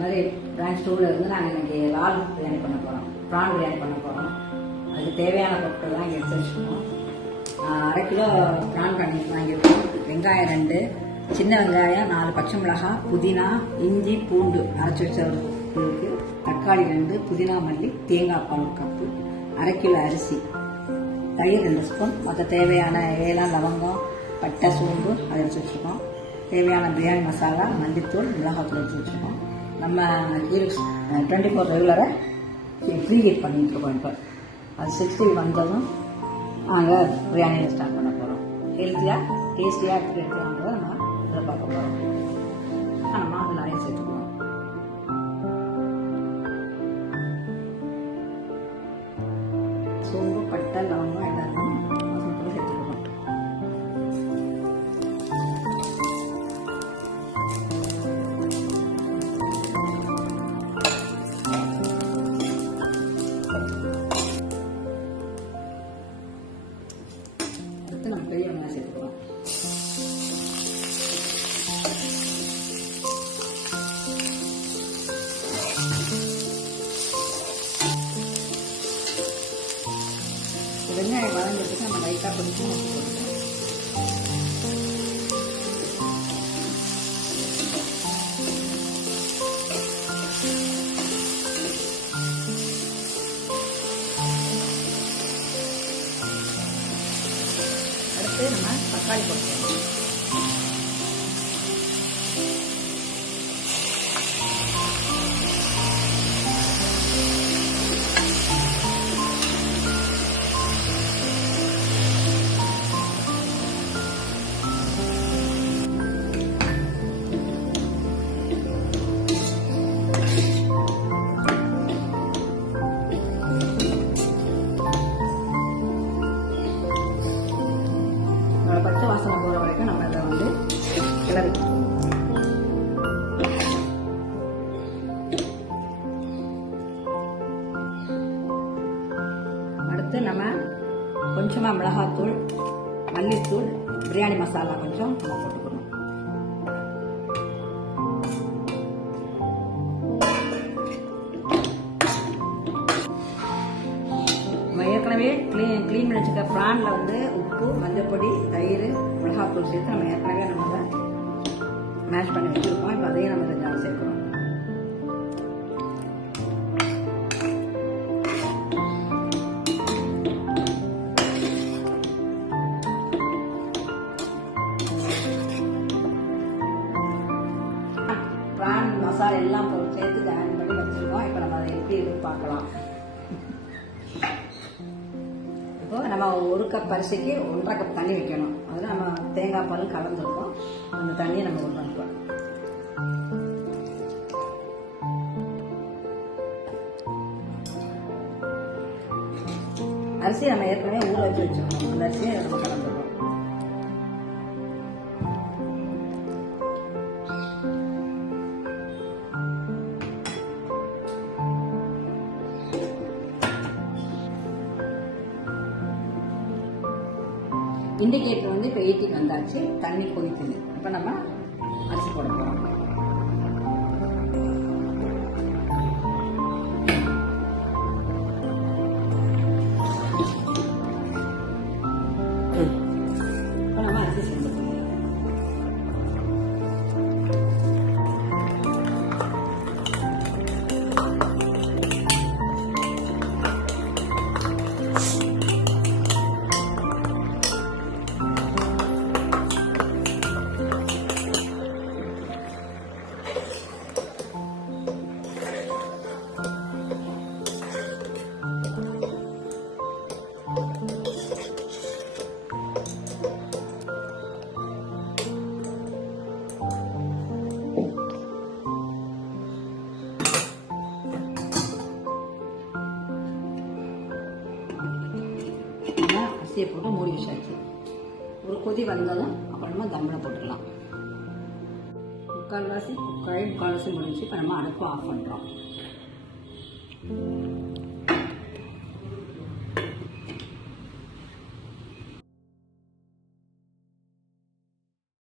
மாதிரி பிரான்ச் 2ல இருந்து நாங்கள் இன்னைக்கு லால் பிரியாணி பண்ண போகிறோம், ப்ரான் பிரியாணி பண்ண போகிறோம். அதுக்கு தேவையான பொருட்கள் தான் இங்கே எடுத்து வச்சுருக்கோம். 1/2 கிலோ ப்ரான் பண்ணி வாங்கியிருக்கோம். வெங்காயம் 2, சின்ன வெங்காயம் 4, பச்சை மிளகாய், புதினா, இஞ்சி, பூண்டு அரைச்சி வச்சதுக்கு, தக்காளி 2, புதினா, மல்லி, தேங்காய் பால் 1 கப்பு, 1/2 கிலோ அரிசி, தயிர் 2 ஸ்பூன், மற்ற தேவையான ஏலம், லவங்கம், பட்டை, சோம்பு அதை எடுத்து வச்சுருக்கோம். தேவையான பிரியாணி மசாலா, மல்லித்தூள், மிளகாத்தூள் எடுத்து வச்சுருக்கோம். நம்ம 24 ரெகுலரை ஃப்ரீ ஹீட் பண்ணிட்டு இருக்கோம். இப்போ அது 60 வந்ததும் நாங்கள் பிரியாணியை ஸ்டார்ட் பண்ண போகிறோம். ஹெல்த்தியாக டேஸ்டியாக எப்படி எடுத்துக்காங்கிறத நம்ம இதை பார்க்க போகிறோம். நம்ம அதில் நிறைய சேர்த்துக்குவோம். சோம்பு, பட்டை, லவங்கம் எல்லாத்தையும் சேர்த்துக்குவோம். அடுத்து நம்ம பெரிய வெங்காயம் சேர்த்துக்கலாம். வெங்காயம் வதங்கிறதுக்கு நம்ம லைட்டாக கொஞ்சம் போட்டுக்கலாம். அடுத்து நம்ம தக்காளி போட்டுக்கலாம். பச்சை வாசனை போகிற வரைக்கும் நம்ம இதை வந்து கிளறி அடுத்து நம்ம கொஞ்சமாக மிளகாத்தூள், மல்லித்தூள், பிரியாணி மசாலா கொஞ்சம் நம்ம போட்டுக்கணும். ஏற்கனவே கிளீன் பண்ணி வச்சுக்க ப்ரானில் வந்து உப்பு, மஞ்சப்பொடி, தயிர், மிளகாத்தூள் சேர்த்து நம்ம ஏற்கனவே நம்ம மேஷ் பண்ணி வச்சுருக்கோம். இப்போ அதையும் நம்ம கொஞ்சம் சேர்க்கிறோம். ப்ரான் மசாலா எல்லாம் சேர்த்து ஜாயின் பண்ணி வச்சுருக்கோம். இப்போ நம்ம அதை எப்படி இருக்குன்னு பார்க்கலாம். இப்போ நம்ம 1 கப் அரிசிக்கு 1.5 கப் தண்ணி வைக்கணும். அதில் நம்ம தேங்காய் பால் கலந்துருக்கோம். அந்த தண்ணியை நம்ம விடணும். அரிசியை நம்ம ஏற்கனவே ஊற வச்சு வச்சுருக்கோம். அந்த அரிசியை நம்ம கலந்துருக்கோம். இண்டிகேட்டர் வந்து இப்போ 80 வந்தாச்சு. தண்ணி கொதிக்குது. இப்போ நம்ம அரிசி போட போகிறோம். இப்போ நம்ம அரிசி சேர்ந்துக்கணும். அரிசியை போட்டு மூடி வச்சாச்சு. ஒரு கொதி வந்ததும் அப்புறமா தம்மில் போட்டுக்கலாம். முக்கால்வாசி முடிஞ்சு இப்போ நம்ம அடுப்பு ஆஃப் பண்ணுறோம்.